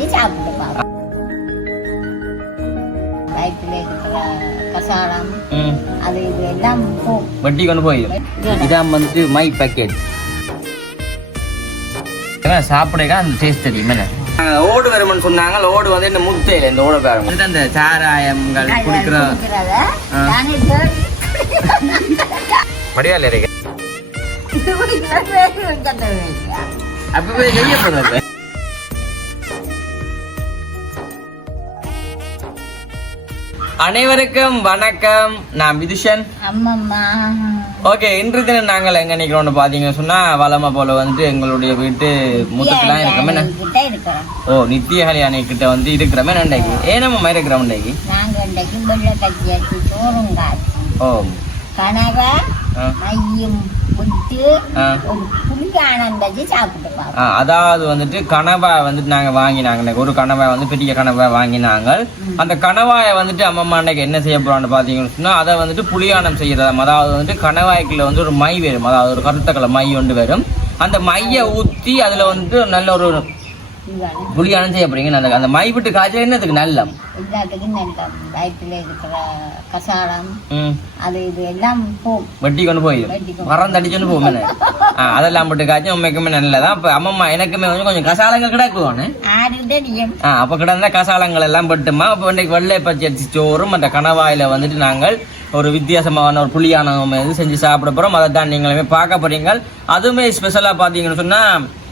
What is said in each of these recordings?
வச்சு சாப்பிட்டு பார்ப்போம் வயிற்றுல இருக்கிற கசாலம் ம் அது இது எல்லாம் போகும் வட்டி கொண்டு போயிடும் இதான் வந்துட்டு மை பேக்கெட் சாப்பிடுங்க அந்த டேஸ்ட் தெரியும் என்ன ஓடு வரும்னு சொன்னாங்க ஓடு வந்து இந்த முத்தையில இந்த ஓட வந்து அந்த சாராயங்கள் குடிக்கிற படியால இருக்கு அனைவருக்கும் வணக்கம். நான் விதுஷன். ஓகே இன்று தினம் நாங்கள் எங்க நிக்கிறோம்னு பாத்தீங்க சொன்னா வளமை போல வந்து எங்களுடைய வீட்டு முத்தத்துலாம் இருக்கிறோமே. ஓ நித்திய கல்யாணி கிட்ட வந்து இருக்கிறோமே. நண்டைக்கு ஏனம்மா இருக்கிறோம் நண்டைக்கு ஓ கனவை ஆ, மையம் அதாவது வந்துட்டு கணவாய் வந்துட்டு நாங்க வாங்கினாங்க ஒரு கணவாய் வந்து பெரிய கணவாய் வாங்கினாங்க அந்த கணவாயை வந்துட்டு அம்மம்மா அன்னைக்கு என்ன செய்ய போறான்னு பாத்தீங்கன்னு சொன்னா அதை வந்துட்டு புளியானம் செய்யறதாம் அதாவது வந்துட்டு கணவாய்க்குள்ள வந்து ஒரு மை வரும் அதாவது ஒரு கருத்த கலர் மை ஒன்று வரும் அந்த மைய ஊத்தி அதுல வந்துட்டு நல்ல ஒரு புளியானம் செய்ய போறீங்க அந்த அந்த மை விட்டு காய்ச்சல் என்னதுக்கு நல்லம். எல்லாத்துக்கும் நல்ல வயிற்றுல இருக்கிற கசாலம் ம். அது இது எல்லாம் போகும். வெட்டி கொண்டு போயிடும் மரம் தடிச்சுன்னு போகும். அதெல்லாம் போட்டு காய்ச்சி உண்மைக்குமே நல்லதான் அப்ப அம்மம்மா எனக்குமே வந்து கொஞ்சம் கசாலங்க கிடக்குவானு? அப்போ கிடந்த கசாலங்கள் எல்லாம் பட்டுமா அப்போ இன்னைக்கு வெள்ளை பச்சை அரிசி சோறும் அந்த கணவாயில வந்துட்டு நாங்கள் ஒரு வித்தியாசமான ஒரு புளியானம் இது செஞ்சு சாப்பிட போறோம். அதை தான் நீங்களுமே பார்க்க போறீங்க. அதுவுமே ஸ்பெஷலா பாத்தீங்கன்னு சொன்னா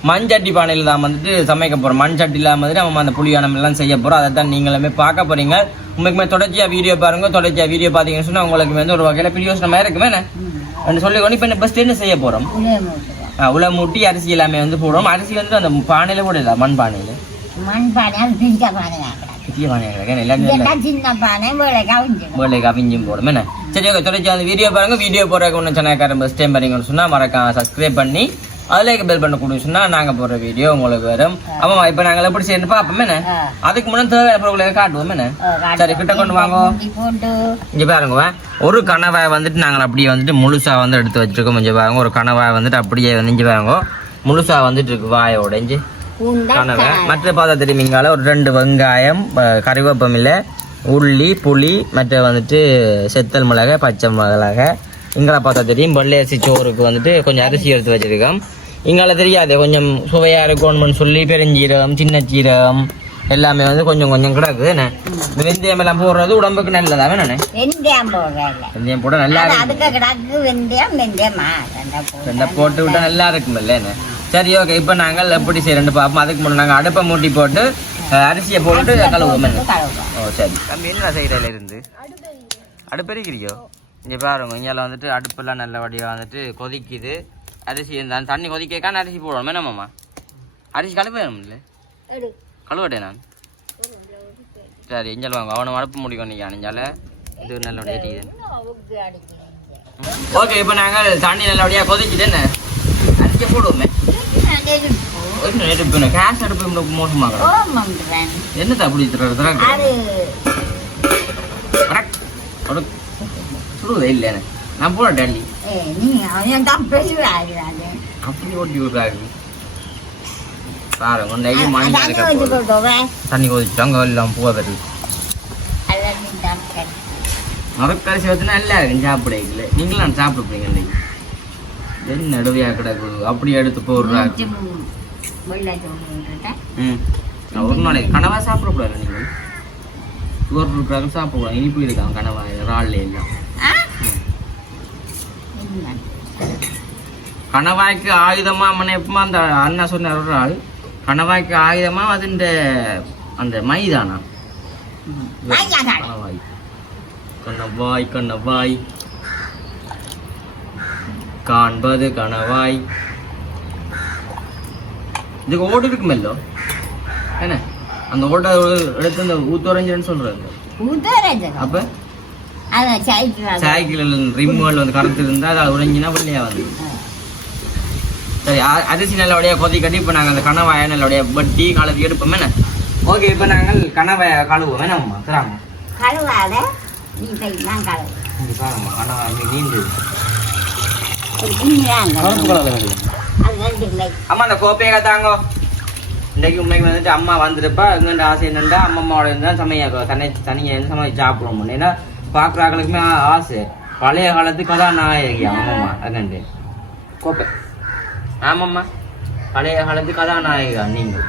மண்சட்டி பானையில் தான் வந்துட்டு சமைக்க போறோம். மண் சட்டியில் வந்துட்டு நம்ம அந்த புளியானம் எல்லாம் செய்ய போறோம். அதை தான் நீங்களுமே பார்க்க போறீங்க. உண்மைக்குமே தொடர்ச்சியா வீடியோ பாருங்க. தொடர்ச்சியா வீடியோ பாத்தீங்கன்னு சொன்னா உங்களுக்கு வந்து ஒரு வகையில பிரியோசனமா இருக்குமே என்ன சொல்லி இப்போ ஃபர்ஸ்ட் என்ன செய்ய ஆ, உலை மூட்டி அரிசி எல்லாமே வந்து போடுறோம். அரிசி வந்து அந்த பானையில போடல மண் பானையில. மண் பானை பெரிய கவிஞ்சும் போடும். என்ன? சரி ஓகே தொடர்ச்சி அந்த வீடியோ பாருங்க. வீடியோ போடுறதுக்கு ஒன்று சேனல்காரன் ஃபஸ்ட் டைம் பாருங்கன்னு சொன்னா மறக்காம சப்ஸ்கிரைப் பண்ணி அதில் பெல் பண்ண கொடுங்க சொன்னா நாங்க போடுற வீடியோ உங்களுக்கு வரும். ஆமாம் இப்போ நாங்கள் எப்படி செய்யணும் பார்ப்போம் என்ன? அதுக்கு முன்னாடி தேவையான பொருட்களை காட்டுவோம் என்ன? சரி கிட்ட கொண்டு வாங்க. இங்க பாருங்க ஒரு கணவாய் வந்துட்டு நாங்கள் அப்படியே வந்துட்டு முழுசா வந்து எடுத்து வச்சிருக்கோம் இங்க பாருங்க. ஒரு கணவாய் வந்துட்டு அப்படியே வந்து இங்க பாருங்க. முழுசா வந்துட்டு இருக்கு இஞ்சி. பூண்டா கனவை. மற்ற பாத்திரத்து மீங்கால ஒரு ரெண்டு வெங்காயம் அஹ், கறிவேப்பமில்லை உள்ளி புளி மற்ற வந்துட்டு செத்தல் மிளகாய் பச்சை மிளகாய். இங்கே பார்த்தா தெரியும் வெள்ளை அரிசி சோறுக்கு வந்துட்டு கொஞ்சம் அரிசி எடுத்து வச்சிருக்கோம். இங்கால தெரியாது கொஞ்சம் சுவையாக இருக்கணும்னு சொல்லி பெருஞ்சீரகம் சின்ன சீரகம் எல்லாமே வந்து கொஞ்சம் கொஞ்சம் கிடக்கு. என்ன? வெந்தயம் எல்லாம் போடுறது உடம்புக்கு நல்லதா? வேணே வெந்தயம் போட நல்லா இருக்கும். வெந்தயம் போட்டு விட்டா நல்லா இருக்குமில்ல என்ன? சரி ஓகே இப்போ நாங்கள் எப்படி செய்யறேன்னு பார்ப்போம். அதுக்கு முன்னாடி நாங்கள் அடுப்பை மூட்டி போட்டு அரிசியை போட்டு கழுவுவோம் ஓ சரி. தம்பி என்ன செய்கிறதுல இருந்து? அடுப்பு எரிக்கிறியோ இங்கே பாருங்க இங்கே வந்துட்டு அடுப்பெல்லாம் நல்லபடியாக வந்துட்டு கொதிக்குது. அரிசி இந்த தண்ணி கொதிக்கான அரிசி போடணும் என்னம்மாம்மா அரிசி கழுவேணும் இல்லை கழுவட்டே நான் சரி இங்கே வாங்க அவனை அடுப்பு முடிக்கும் நீங்கள் அணிஞ்சால இது நல்லபடியாக ஓகே இப்போ நாங்கள் தண்ணி நல்லபடியாக கொதிச்சுட்டு என்ன அரிசியை போடுவோமே ஒரு அடுப்பு மோசமாக என்னத்தை அப்படி சுடுவதே இல்லை நான் போட டெல்லி அப்படி ஓட்டி விடுறாரு பாருங்க டெய்லி மணி தண்ணி கொதிச்சுட்டாங்க எல்லாம் பூவை வருது அல்லது தான் மரக்கரிசி வச்சுனா நல்லா இருக்கு சாப்பிட இல்லை நீங்களும் சாப்பிட போறீங்க இன்னைக்கு என்ன நடுவையாக கிடக்குது அப்படி எடுத்து போடுறாங்க ம் ஒரு நாளைக்கு கனவா சாப்பிடக்கூடாது நீங்கள் இருக்கிறாங்க சாப்பிடக்கூடாது இனிப்பு இருக்காங்க கனவா இறால்ல எல்லாம் கணவாய்க்கு ஆயுதமா மன எப்பமா அந்த அண்ணா சொன்னார் ஒரு ஆள் கணவாய்க்கு ஆயுதமா அது இந்த அந்த மைதானா? கணவாய். கணவாய் கணவாய். காண்பது கணவாய். இதுக்கு ஓடு இருக்குமல்லோ என்ன? அந்த ஓட்டை எடுத்து அந்த ஊத்துறஞ்சுன்னு சொல்றாங்க. அப்ப? சைக்கிள் ரிம்முகள் வந்து கறந்து இருந்தா அது உடைஞ்சினா வெள்ளையா வந்து சரி அரிசி நல்லபடியாக கொதி கட்டி இப்போ நாங்கள் அந்த கணவாயை நல்லபடியாக வட்டி கலவி எடுப்போம் என்ன? ஓகே இப்போ நாங்கள் கணவாயை கழுவோம் வேணாம்மா தராங்க கழுவாத நீ போய் நான் கழுவு பாருங்கம்மா கணவாய் நீண்டு. அம்மா அந்த கோப்பையை தாங்க இன்றைக்கு உண்மைக்கு வந்துட்டு அம்மா வந்துருப்பா. எங்கன்ற ஆசை என்னண்டா அம்மம்மாவோட இருந்தா சமைய தனி தனியாக சமைச்சு சாப்பிடுவோம். ஏன்னா பார்க்குறாங்களுக்குமே ஆசை. பழைய காலத்து கதாநாயகி அம்மம்மா அங்கண்டு கோப்பை ஆமாம்மா. பழைய காலத்து கதாநாயகா நீங்கள்.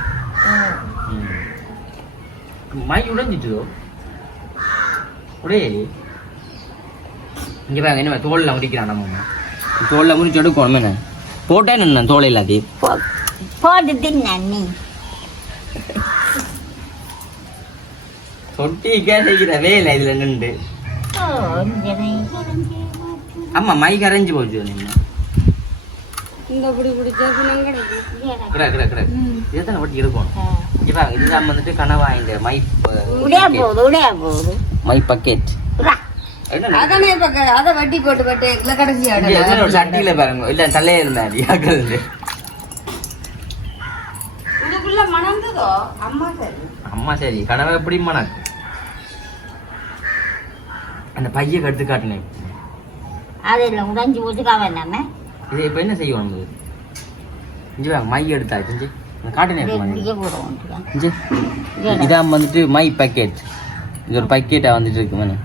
ம். உடைஞ்சிட்டுதோ உடையலி இங்கே பாருங்க என்ன தோலில் முடிக்கிறான் நம்ம தோலில் முடிச்சு எடுக்கணும் என்ன? போட்டேன் என்ன தோலை போ- போட்டு தின்ன தொட்டி கேட்கிற வேலை இதுல நின்று. அம்மா மை கரைஞ்சு போச்சு நின்று இந்த பிடி பிள்ளைங்க கிடைக்கும் கிட கிட கிட இதுதானே வட்டி இருக்கும் பாருங்க இதுதான் வந்துட்டு கனவா இந்த மை உடையா போகுது உடையா போகுது. மை பக்கெட் அதானே இப்ப அதை வட்டி போட்டு போட்டு இதுல கடைசி சட்டியில பாருங்க. இல்ல தலையில இதுக்குள்ள மணந்ததோ? அம்மா சரி. அம்மா சரி கனவை எப்படி மணக்கு அந்த பைய கடுத்து காட்டினேன் அதில் உடைஞ்சு போட்டுக்காம நம்ம இது இப்ப என்ன செய்யணும் இது இஞ்சி வாங்க மை எடுத்தாச்சு இஞ்சி. காட்டினேன் இப்படியே போடுவோம் இஞ்சி. இதான் வந்துட்டு மை பக்கெட் இது ஒரு பக்கெட்டா வந்துட்டு இருக்கு மனு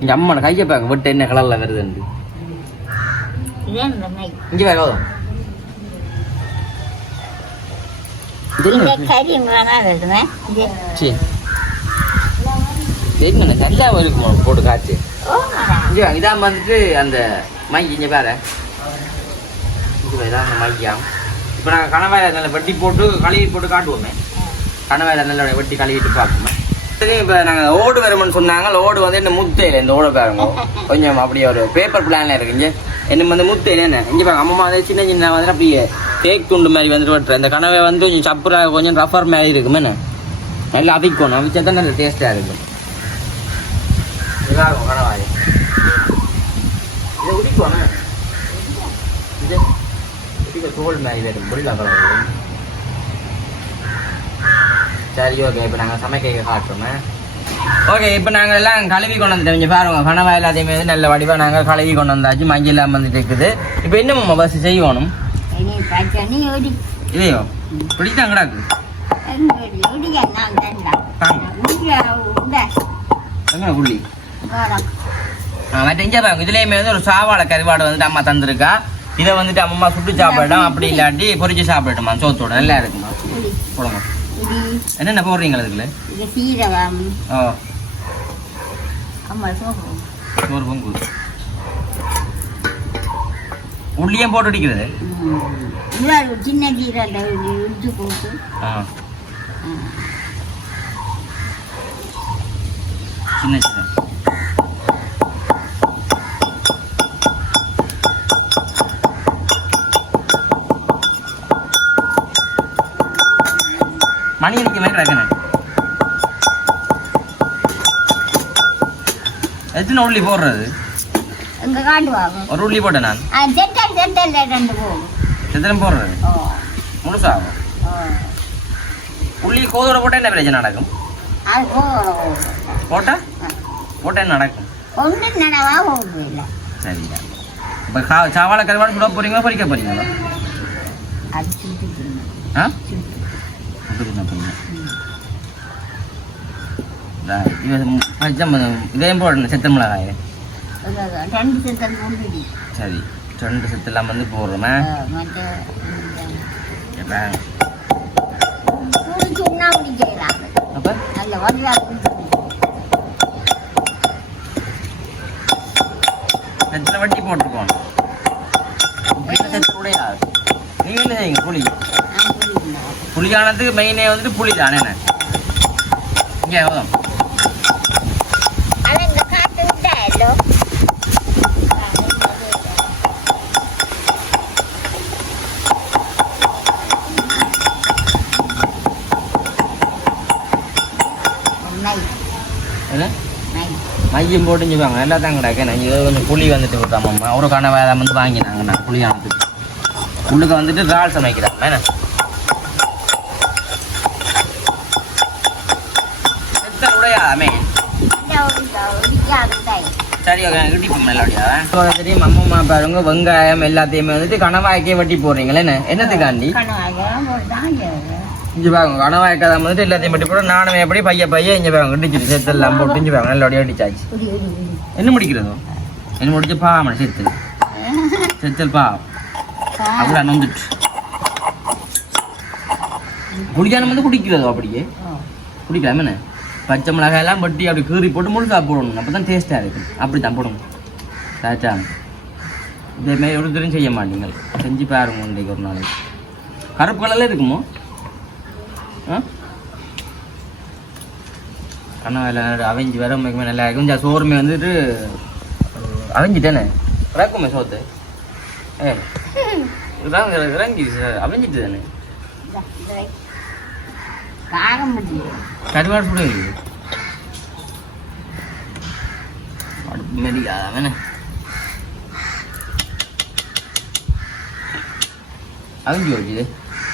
இங்க அம்மா கையை பாருங்க விட்டு என்ன கலர்ல வருதுன்னு மை? இங்க வேற வரும் இது சரி. தெரியுங்க நல்லா இருக்குமா போட்டு காய்ச்சி இதான் வந்துட்டு அந்த மை இங்க பாரு. இதான் அந்த மையா இப்போ நாங்கள் கணவாயை நல்லா வெட்டி போட்டு கழுவி போட்டு காட்டுவோமே. கணவாயில் நல்லா வெட்டி கழுவிட்டு பார்ப்போமே. சரி இப்போ நாங்கள் ஓடு வரும்னு சொன்னாங்க. ஓடு வந்து என்ன முத்தையில் இந்த ஓடு பாருங்க. கொஞ்சம் அப்படியே ஒரு பேப்பர் பிளான்ல இருக்குங்க என்ன வந்து முத்தையில் என்ன? இங்கே பாருங்க அம்மா வந்து சின்ன சின்ன வந்து அப்படியே தேக் துண்டு மாதிரி வந்துட்டு வெட்டுறேன் இந்த கனவை வந்து கொஞ்சம் சப்புரா கொஞ்சம் ரஃபர் மாதிரி இருக்குமே என்ன? நல்லா அவிக்கணும். அவிச்சா தான் நல்ல டேஸ்ட்டாக இருக்கும். இதாக இருக்கும் இதை இது தோல் மாதிரி கலர் சரி ஓகே இப்போ நாங்கள் சமைக்க காட்டுறோமே ஓகே இப்போ நாங்கள் எல்லாம் கழுவி கொண்டு வந்து கொஞ்சம் பாருங்க கனவா எல்லாத்தையுமே வந்து நல்ல வடிவாக நாங்கள் கழுவி கொண்டு வந்தாச்சு. மஞ்சள் எல்லாம் வந்துட்டு இருக்குது இப்போ என்ன பஸ் கிடாக்கு. எங்கே ஆ, மற்ற இங்கே பாருங்க இதுலேயுமே வந்து ஒரு சாவாழை கருவாடு வந்துட்டு அம்மா தந்திருக்கா. இதை வந்துட்டு அம்மா சுட்டு சாப்பிடட்டும். அப்படி இல்லாட்டி பொரிச்சு சாப்பிடட்டுமா சோத்தோட நல்லா இருக்குமா போடுங்க. என்னென்ன போடுறீங்க அதுக்குள்ள சீரகம். ஓ சோப்பு சோறு பொங்கு. உள்ளியும் போட்டு அடிக்கிறது சின்ன போட்டு. ஆ. சின்ன சின்ன மணி அடிக்க மாதிரி எத்தனை உள்ளி போடுறது? ஒரு உள்ளி போட்டேன் நான். எத்தனை போடுறது? ஓ. உள்ளி கோதோட போட்டால் என்ன பிரச்சனை நடக்கும்? போட்டா? போட்டா என்ன நடக்கும்? சரியா இப்போ கா சாவாழை கருவாடு சுட போறீங்களா பொரிக்க போறீங்களா. ஆ? இது பச்சை மிளகாய். இதையும் போடணும் செத்த மிளகாய் சரி ரெண்டு செத்தெல்லாம் வந்து போடுறோமே. அப்போ? வட்டி போட்டுருக்கோம். செத்து உடையாது. நீங்கள் செய்யுங்க புளி. புளியானதுக்கு மெயினே வந்துட்டு புளி தானே. இங்கே நை மையம் போட்டு சொல்லுவாங்க எல்லாம் தான் கிடக்கு. நான் இது கொஞ்சம் புளி வந்துட்டு விட்டாமம்மா ஒரு கனவை வந்து வாங்கினாங்க நான் புளியானது உள்ளுக்கு வந்துட்டு இறால் சமைக்கிறாங்க என்ன? சரி அம்மா பாருங்க வெங்காயம் எல்லாத்தையுமே வந்துட்டு கணவாய்க்கே வெட்டி போடுறீங்களே என்ன என்னத்துக்காண்டி இஞ்சி பாருங்க கணவாய்க்கா தான் வந்துட்டு எல்லாத்தையும் வெட்டி போட்டு நானும் எப்படி பைய பைய இஞ்சி பாருங்க இடிச்சிட்டு சேர்த்தெல்லாம் போட்டு இஞ்சி பாருங்க நல்லபடியா இடிச்சாச்சு புடி புடி புடி என்ன முடிக்கிறதோ என்ன முடிச்சு பாவம் சேர்த்து செத்தல் பாவம் அவ்வளோ நொந்துட்டு குடிக்கானம் வந்து குடிக்கிறதோ அப்படியே குடிக்கலாம் பச்சை மிளகாயெல்லாம் எல்லாம் அப்படி கீறி போட்டு முழுசா போடணும். அப்போ தான் டேஸ்ட்டாக இருக்கும். அப்படி தான் போடணும் கரெக்டா இதேமாரி ஒரு தரம் செய்ய மாட்டீங்க. செஞ்சு பாருங்க இன்றைக்கு ஒரு நாளைக்கு. கருப்பு கலரில் இருக்குமோ? ஆ? கண்ணாவில் அவைஞ்சி வர உண்மைக்குமே நல்லா இருக்கும் கொஞ்சம் சோறுமே வந்துட்டு அவிஞ்சிட்டேனே. இறக்குமே சோத்து. ஏ இறங்கி அவைஞ்சிட்டு தானே? காரம் முடியும் கருவாடு இருக்கு அடுப்பு மாரி அதானே அவிஞ்சு வச்சுது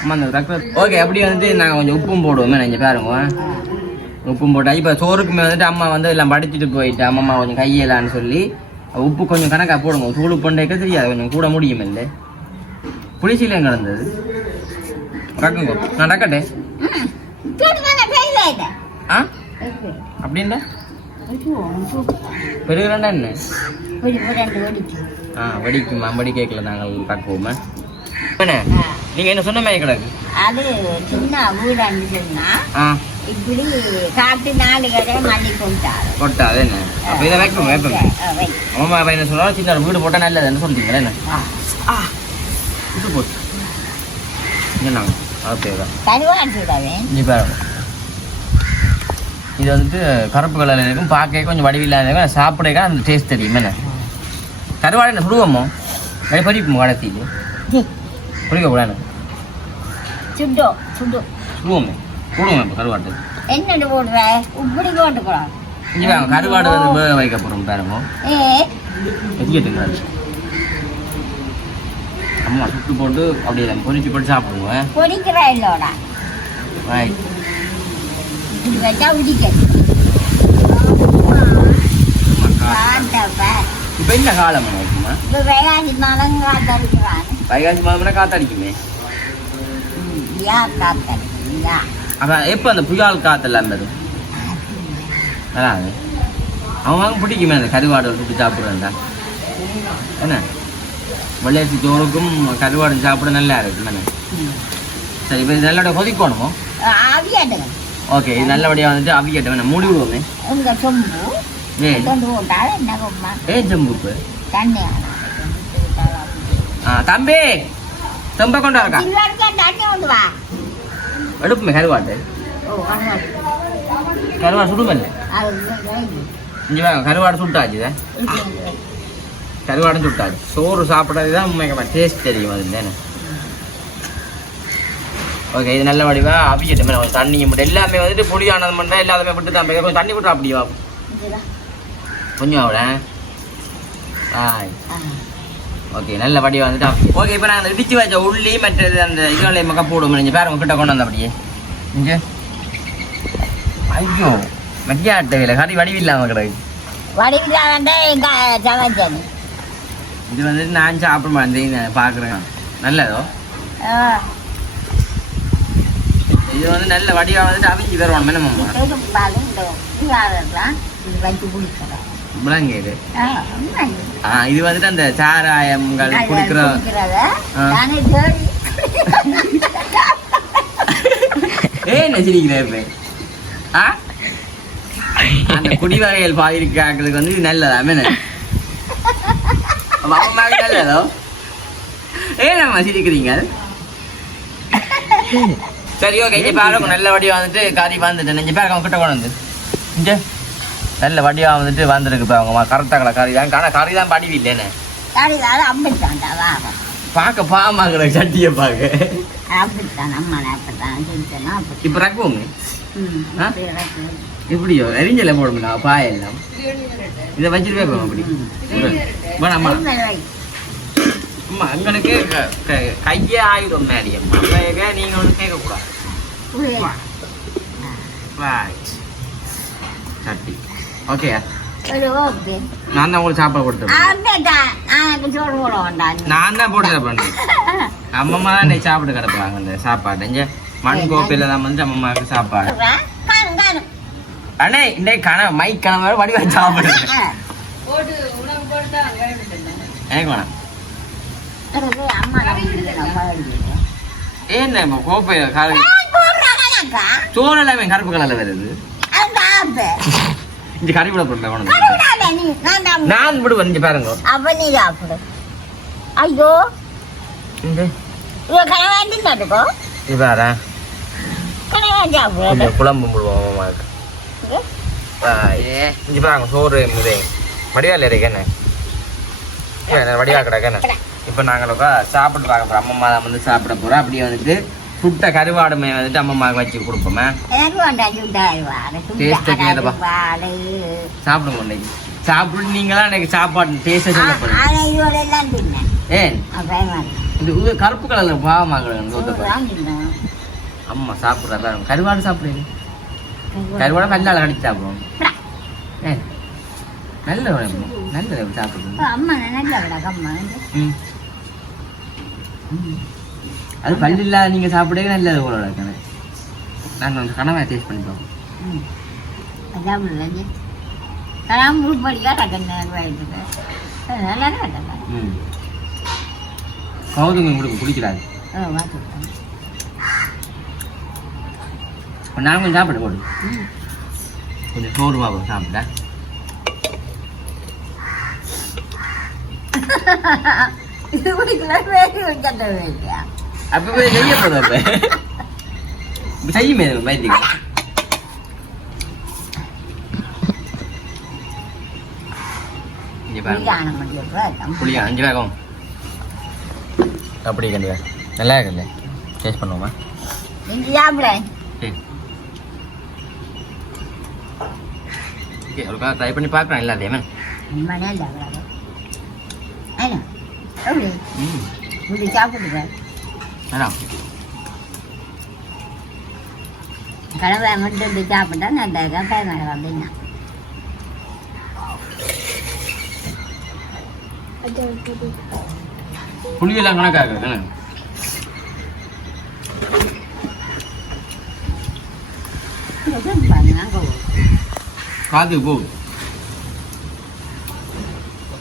அம்மா அந்த ரக்கம் ஓகே அப்படி வந்துட்டு நாங்கள் கொஞ்சம் உப்பும் போடுவோமே நீங்கள் பாருங்க. உப்பும் போட்டா இப்போ சோறுக்குமே வந்துட்டு அம்மா வந்து எல்லாம் படிச்சுட்டு போயிட்டு அம்மா கொஞ்சம் கையலான்னு சொல்லி உப்பு கொஞ்சம் கணக்காக போடுங்க. சூடு பண்ணேக்க தெரியாது கொஞ்சம் கூட முடியும் இல்லை? புளிச்சிலையும் கிடந்தது ரக்குங்க நான் ரக்கட்டே ஆ? அப்படின்டா பெருகிறண்டா என்ன? ஆ வெடிக்குமா? வெடி கேட்கல நாங்கள் பார்க்குவோமே என்ன? நீங்கள் என்ன சொன்ன மாதிரி கிடக்கு? அது சின்ன வீடான்னு சொன்னா ஆ. இப்படி காட்டு நாலு கடை மல்லி கொண்டாரு கொட்டா அது என்ன? அப்போ இதை வைப்போம் வைப்போம். அம்மா அப்பா என்ன சொல்கிறாங்க சின்ன வீடு போட்டால் நல்லதுன்னு சொல்லிட்டீங்களே என்ன? இது போட்டு. என்னங்க இது வந்துட்டு கருப்பு கலரில் இருக்கும். பார்க்க கொஞ்சம் வடிவில்லாத இருக்கும் சாப்பிடக்க அந்த டேஸ்ட் தெரியும். என்ன? கருவாடு என்ன சுடுவோமோ? வெளியே பறிப்போம் கடத்திட்டு குடிக்கக்கூடாது சுண்டோ சுண்டோ. சுடுவோமே. சுடுவோம் இப்போ கருவாட்டு. என்னண்டு போடுற? இப்படி கருவாடு வந்து வேக வைக்க போகிறோம் பாருங்க அம்மா சுட்டு போட்டு அப்படியே நம்ம பொரிச்சு போட்டு சாப்பிடுவோம். பொடிக்கிற இல்லோடா. ரைட் இப்படி வச்சா உடிக்க காட்டப்ப. இப்போ என்ன காலம் இருக்குமா? இப்போ வேளாண்மை மலம் காத்தடிக்கிறான். வைகாசி மாதம்னா காத்தடிக்குமே? யா காத்தடிக்கிறா அதான் எப்போ அந்த புயல் காத்தெல்லாம் வரும்? வராது. அவன் பிடிக்குமே அந்த கருவாடு சுட்டு சாப்பிட்றா என்ன? வெள்ளையரிசி சோறுக்கும் கருவாடு சாப்பிட நல்லா இருக்கு என்ன சரி இப்போ இது நல்லபடியாக கொதிக்கணுமோ ஆவியாடுங்க ஓகே இது நல்லபடியாக வந்துட்டு அவிக்கட்டும் வேணாம் மூடி விடுவோமே உங்க சொம்பு ஏன் செம்புப்பு தண்ணி ஆ தம்பி செம்ப கொண்டு வரக்கா எடுப்புமே கருவாட்டு கருவாடு சுடுமல்ல. இங்கே கருவாடு சுட்டாச்சு கருவாடும் சுட்டாச்சு சோறு சாப்பிட்றது தான் உண்மைக்கு டேஸ்ட் தெரியும் அது தானே. ஓகே இது நல்ல வடிவா? அவிக்கட்டும் கொஞ்சம் தண்ணியும் மட்டும் எல்லாமே வந்துட்டு புளியானது மட்டும் எல்லாமே விட்டு தான் கொஞ்சம் தண்ணி விட்டு அப்படியா கொஞ்சம் அவ்வளோ ஆ. ஓகே நல்ல வடிவா வந்துட்டு ஓகே இப்போ நான் அந்த இடிச்சு வச்ச உள்ளி மற்றது அந்த இதுகளை மக்க போடுவோம் நீங்கள் பேர் உங்ககிட்ட கொண்டு வந்த அப்படியே. இங்கே. ஐயோ மெட்டியாட்ட கறி வடிவில்லாமல் கிடக்கு. வடிவில்லாத எங்க சமைச்சது? இது வந்துட்டு நான் சாப்பிட மாட்டேன் பார்க்குறேன். நல்லதோ. இது வந்து நல்ல வடிவா வந்துட்டு அவிஞ்சு இந்த இல்லாததெல்லாம் இது வந்துட்டு அந்த சாராயங்கள் குடிக்கிற ஏ நச்சிரிக்கிறேன் இப்போ? ஆ? அந்த குடி வகைகள் பாதிரிக்காக்களுக்கு வந்து இது நல்லதா அம்மாவுக்கு நல்லதோ ஏன் நம்ம சிரிக்கிறீங்க? சரி ஓகே இங்கே பாருங்க நல்ல வடிவா வந்துட்டு கறி வந்துட்டு நெஞ்சு பாருங்க அவங்க கிட்ட கொண்டு வந்து. இங்கே. நல்ல வடிவா வந்துட்டு வந்துருக்கு இப்போ அவங்க கரெக்டாக கறி தான் ஆனால் கறி தான் படிவு இல்லைன்னு பார்க்க பாமாங்கிற சட்டியை பார்க்க. அப்படித்தான் நம்ம அப்படித்தான் செஞ்சோன்னா அப்படி இப்போ ரக்குவோங்க ம், ஆ? இப்படி இறக்கு. எப்படியோ எரிஞ்சல போடுங்களா பாயெல்லாம் இதை வச்சுட்டு வைப்போம் அப்படி வேணாமா உண்மை வை. அம்மா எங்களுக்கு கையே ஆயுதம் மேடி அம்மா. கேட்க நீங்க ஒன்றும் கேட்கக்கூடாது. சட்டி. ஓகே. நான் தான் உங்களுக்கு சாப்பாடு வேண்டாம் நான் தான் போட்டு பண்ணேன் அம்மம்மா தான் சாப்பிட்டு கிடப்பாங்க இந்த சாப்பாடு. இங்க மண் கோப்பையில தான் வந்து அம்மம்மாவுக்கு சாப்பாடு. அண்ணே இன்னைக்கு கன மைக் கனவு வடிவா விட்டுட்டேன் எனக்கு வேணாம். கரு போடுறாங்கக்கா சோறு எல்லாமே கருப்பு கலர்ல வருது இங்க கறி விட நீ நான் தான் நான் விடு வந்து பாருங்க. அப்ப நீ சாப்பிடு. ஐயோ. இந்த கனவாண்டி இது பாரு கனவாண்டி சாப்பிடு. குழம்பு முழுவோம் அம்மாவுக்கு இங்க பாருங்க சோறு இது வடிவால இருக்கு என்ன ஏன் வடிவா கிடக்கு என்ன இப்போ நாங்கள் சாப்பிட்டு பார்க்க போகிறோம் அம்மம்மா தான் வந்து சாப்பிட போகிறோம் அப்படியே வந்துட்டு சுட்ட கருவாடுமே வந்துட்டு அம்மம்மாவுக்கு வச்சு கொடுப்போமே கேட்டப்பா. வாடு சாப்பிடுங்க இன்னைக்கு சாப்பிட்டு நீங்களாம் எனக்கு சாப்பாடு டேஸ்ட்டை சொல்ல போகிறீங்க ஆனா இதோட எல்லாம் தின்னேன் ஏன் இது இது கருப்பு கலரில் பாவமாக அம்மா சாப்பிட்றா பாருங்க கருவாடு சாப்பிடுங்க கருவாடை கல்லால் கடிச்சு சாப்பிடுவோம் நல்ல. நல்ல சாப்பிடுங்க அம்மா நல்லா. அது பல்லு இல்லாத நீங்கள் சாப்பிடவே நல்லது உங்களோட கணக்கு நாங்கள் வந்து கனவை டேஸ்ட் பண்ணி பார்ப்போம் அதான் உள்ளது கலாம் உருப்படியாக வயிற்றுக்கு நல்லா கௌதுங்க உங்களுக்கு பிடிக்கிறாது ஓ பார்த்துட்டேன் நான் கொஞ்சம் சாப்பிட போடு கொஞ்சம் சோறு பார்ப்போம் சாப்பிட்டா இது வீட்டில் வேறு கட்ட வேண்டியா அப்போ போய் செய்ய போதும் அப்போ இப்போ செய்யுமே பயந்துக்கு புளியா அஞ்சு வேகம் அப்படி கண்டிப்பா நல்லா இருக்குல்ல டேஸ்ட் பண்ணுவோமா இங்கே சாப்பிட சரி ஓகே ஒரு ட்ரை பண்ணி பார்க்குறேன் எல்லாத்தையுமே ம் சாப்பிடுவேன் அதான் கடவை மட்டும் இப்படி சாப்பிட்டா நல்லா இருக்கா பேர் அப்படின்னா புளியெல்லாம் கணக்காக தானே காத்துக்கு போகுது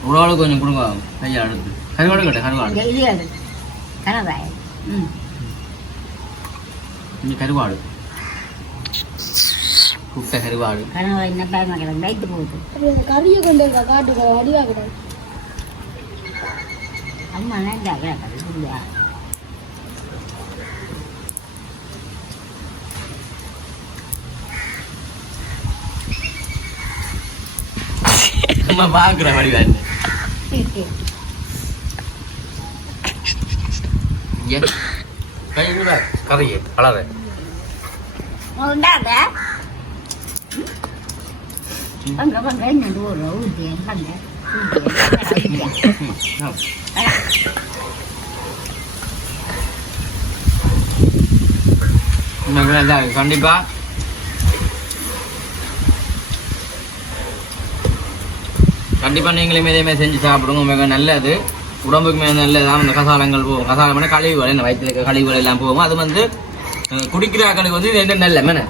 ஒரு ஆளுக்கு கொஞ்சம் கொடுங்க கையை அடுத்து கருவாடு கட்ட கருவாடு. கணவாய் ம். இங்கே கருவாடு. குட்டை கருவாடு. கணவாய் என்ன பேர் மக்களை வைத்து போகுது. கறியை கொண்டு இருக்கா காட்டுக்கு வடிவா கூடாது அம்மா நல்லா விடாது நம்ம பார்க்குற கதையே வந்து என்ன கண்டிப்பா. கண்டிப்பா நீங்களுமே இதே மாதிரி செஞ்சு சாப்பிடுங்க. மிக நல்லது. உடம்புக்குமே நல்லதான் அந்த கசாலங்கள் போகும். கசாலம்னா கழிவுகள் என்ன வயிற்றுல இருக்க கழிவுகள் எல்லாம் போகும். அது வந்து குடிக்கிற ஆக்களுக்கு வந்து இது என்ன நல்ல மேன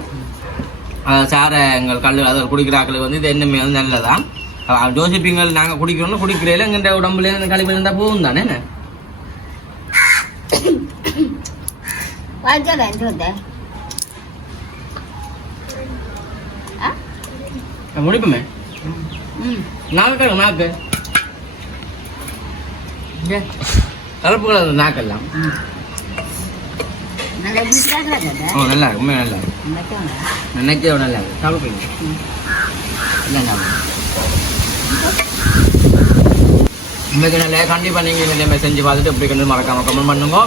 சாரங்கள் கல் அது குடிக்கிற ஆக்களுக்கு வந்து இது என்னமே வந்து நல்லதான் ஜோசிப்பீங்கள் நாங்கள் குடிக்கிறோம்னு குடிக்கிறதில்ல எங்கிட்ட உடம்புல இந்த கழிவு இருந்தால் போகும் தானே? என்ன? வாழ்க்கை முடிப்புமே? நாக்கு நாக்கு. இங்கே. கலப்புகள் நாக்கெல்லாம். நல்லா ஓ நல்லா இருக்கு. நல்லா இருக்கு. நினைக்கவே நல்லா இருக்கு. சாப்பிடுங்க இல்லை இன்னைக்கு நல்ல கண்டிப்பாக நீங்கள் மாதிரி செஞ்சு பார்த்துட்டு எப்படி கண்டு மறக்காம கமெண்ட் பண்ணுங்க.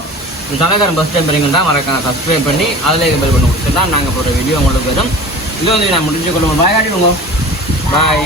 தலைக்காரன் பஸ் டைம் பண்ணீங்கன்னா மறக்காம சப்ஸ்கிரைப் பண்ணி அதில் பெல் பண்ணி கொடுத்துட்டா நாங்கள் போகிற வீடியோ உங்களுக்கு வரும். இது வந்து நான் முடிஞ்சு கொள்ளுவோம் பாய் காட்டிடுவோம் பாய்